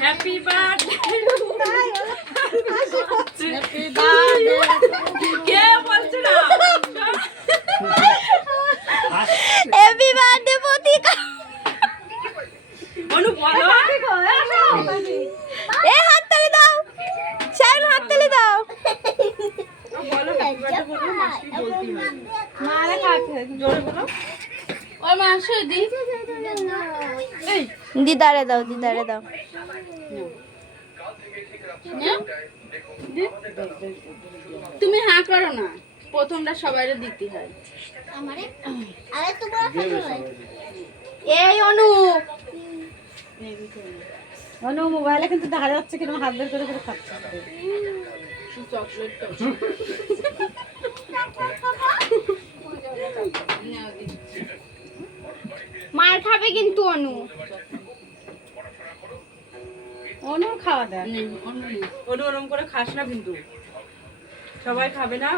happy birthday happy birthday কে বলছে না happy birthday প্রতীকা অনু বলো এ হাত তালি দাও সাইন হাত তালি দাও বলো হ্যাপি বার্থডে বলো মাসি বলতি হয় মারা খাচ্ছে জোরে বলো ওই মাসি দি এই দিদারে দাও দিদারে দাও তুমি হ্যাঁ করো না প্রথমটা সবাইরে দিতে হয় আমারে আরে তোমার খাতে হয় এই অনু অনু মোবাইলে কিন্তু দেখা যাচ্ছে কিরকম হাত বের করে করে খাচ্ছে চকলেট মার খাবে কিন্তু অনু অনু খাওয়া দেয় অনু ওরম করে খাস না কিন্তু সবাই খাবে না